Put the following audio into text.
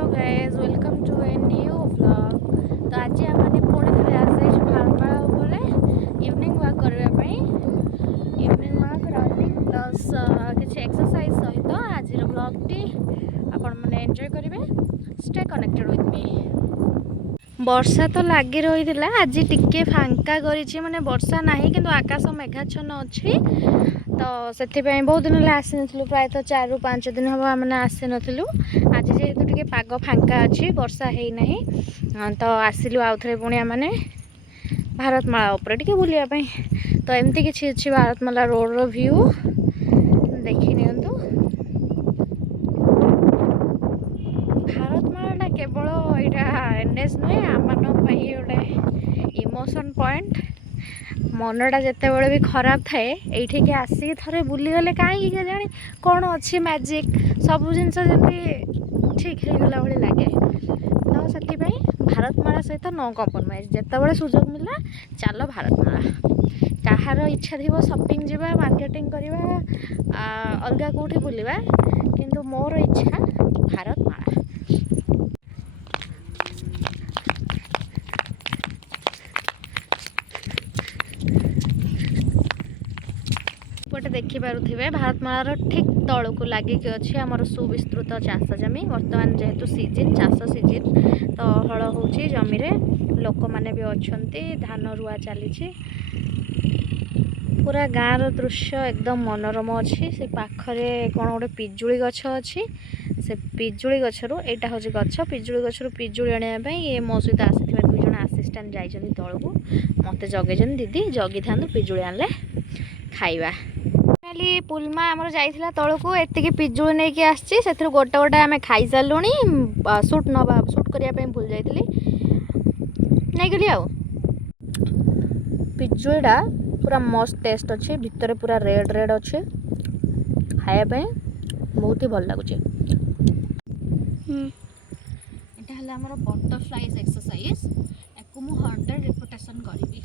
Hello guys welcome to a new vlog. तो आज आम पुणी थे आसाई भारतमाला इवनिंग वॉक करने इवनिंग वॉक रनिंग प्लस किसी एक्सरसाइज सहित आज व्लॉगटी आपण मैंने एंजॉय करेंगे। Stay connected with me. वर्षा तो लगी रही आज टिके फांका करी माने वर्षा नहीं किंतु आकाश मेघाच्छन्न अच्छी। तो से बहुत दिन आसी नु प्रायतः 4 ରୁ 5 दिन हम मैंने आसी नु। आज जेहेतु टिके पाग फांका अच्छी वर्षा है नहीं तो आसिलु आउ थे पुणी मैंने भारतमाला उपर टिके बुलायापी। तो एमती किसी अच्छी भारतमाला रोड रो व्यू देखी नियंतु। भारतमाला केवल यहाँ एनएच नुहे आम गोटे इमोशन पॉइंट। मनटा जिते बड़े भी खराब थाए ये आसिक थे बुलीगले कहीं जानी कौन अच्छी मैजिक सब जिन ठीक हो गला भाई लगे। तो से भारतमाला सहित नो कम्प्रोमाइज जिते सुजोग मिला चलो भारतमाला। कहार इच्छा थी शॉपिंग जावा मार्केटिंग करवा अलग कौटी बुलवा किंतु मोर इच्छा भारतमाला। पटे देखिपे भारतमाला ठीक तलू को लगिक अच्छी आमर सुविस्तृत चाष जमी। बर्तमान जेहेतु सीजन चाष सीजन तो हल हो जमी लोक मैंने भी अच्छा धान रुआ चली। पूरा गाँव दृश्य एकदम मनोरम अच्छी। से पाखरे कौन गोटे पिजुली गछ अच्छी से पिजुली गछरू यहाँ हूँ गछ पिजुली गछरू पिजुली आने ये मो सहित आसी 2 जन आसीस्टाट जाइछन्ति तलू मत जगे दीदी जगी था पिजुली आनले खाइबा। फाइनाली पुलमा आमर जाइथिला तलू एतिकी पिजुली नहीं कि आसी से गोटे गोटे आम खाई सारूँ। सुट नवा सुट करने भूल जाइली नहीं गली आउ पिजुलीटा पूरा मस्त टेस्ट अच्छे भितर पूरा रेड रेड अच्छे खायापी बहुत ही भल लगुच। यहाँ आमर बटरफ्लाइज एक्सरसाइज या 100 रिपिटेशन करी।